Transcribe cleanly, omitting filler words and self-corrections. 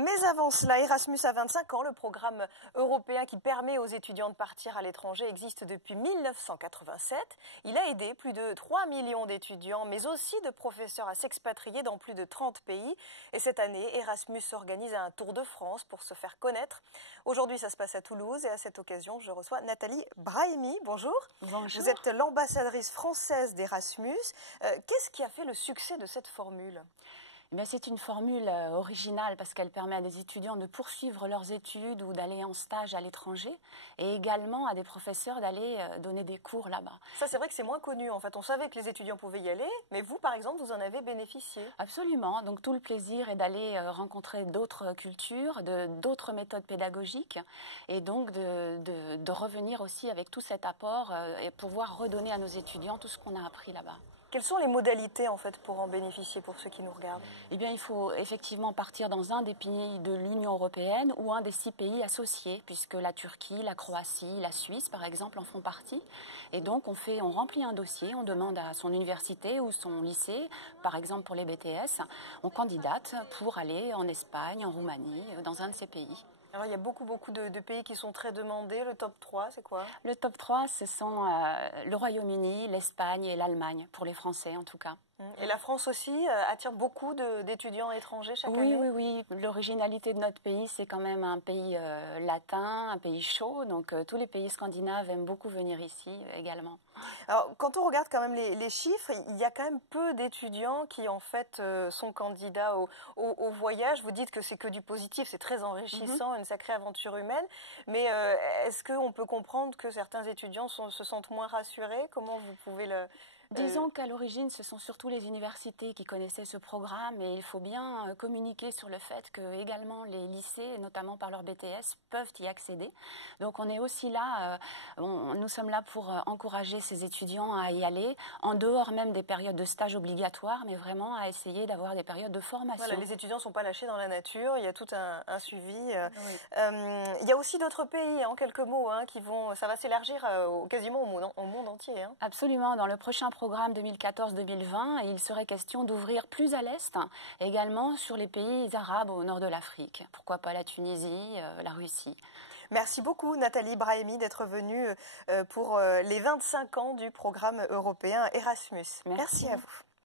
Mais avant cela, Erasmus a 25 ans. Le programme européen qui permet aux étudiants de partir à l'étranger existe depuis 1987. Il a aidé plus de 3 millions d'étudiants, mais aussi de professeurs à s'expatrier dans plus de 30 pays. Et cette année, Erasmus organise un tour de France pour se faire connaître. Aujourd'hui, ça se passe à Toulouse et à cette occasion, je reçois Nathalie Brahimi. Bonjour. Bonjour. Vous êtes l'ambassadrice française d'Erasmus. Qu'est-ce qui a fait le succès de cette formule ? C'est une formule originale parce qu'elle permet à des étudiants de poursuivre leurs études ou d'aller en stage à l'étranger et également à des professeurs d'aller donner des cours là-bas. Ça, c'est vrai que c'est moins connu. En fait, on savait que les étudiants pouvaient y aller, mais vous, par exemple, vous en avez bénéficié. Absolument. Donc tout le plaisir est d'aller rencontrer d'autres cultures, d'autres méthodes pédagogiques et donc de revenir aussi avec tout cet apport et pouvoir redonner à nos étudiants tout ce qu'on a appris là-bas. Quelles sont les modalités en fait pour en bénéficier pour ceux qui nous regardent ? Eh bien, il faut effectivement partir dans un des pays de l'Union européenne ou un des 6 pays associés, puisque la Turquie, la Croatie, la Suisse, par exemple, en font partie. Et donc, on remplit un dossier, on demande à son université ou son lycée, par exemple pour les BTS, on candidate pour aller en Espagne, en Roumanie, dans un de ces pays. Alors, il y a beaucoup de pays qui sont très demandés. Le top 3, c'est quoi ? Le top 3, ce sont le Royaume-Uni, l'Espagne et l'Allemagne, pour les Français en tout cas. Et la France aussi attire beaucoup d'étudiants étrangers chaque année ? Oui. L'originalité de notre pays, c'est quand même un pays latin, un pays chaud. Donc tous les pays scandinaves aiment beaucoup venir ici également. Alors, quand on regarde quand même les chiffres, il y a quand même peu d'étudiants qui en fait sont candidats au voyage. Vous dites que c'est que du positif, c'est très enrichissant, une sacrée aventure humaine. Mais est-ce qu'on peut comprendre que certains étudiants se sentent moins rassurés ? Comment vous pouvez le... Disons qu'à l'origine, ce sont surtout les universités qui connaissaient ce programme et il faut bien communiquer sur le fait que également les lycées, notamment par leur BTS, peuvent y accéder. Donc on est aussi là, nous sommes là pour encourager ces étudiants à y aller, en dehors même des périodes de stage obligatoires, mais vraiment à essayer d'avoir des périodes de formation. Voilà, les étudiants ne sont pas lâchés dans la nature, il y a tout un suivi. Oui. Il y a aussi d'autres pays, en quelques mots, ça va s'élargir quasiment au monde entier. Absolument, dans le prochain programme 2014-2020, il serait question d'ouvrir plus à l'est, également sur les pays arabes au nord de l'Afrique. Pourquoi pas la Tunisie, la Russie. Merci beaucoup Nathalie Brahimi d'être venue pour les 25 ans du programme européen Erasmus. Merci à vous.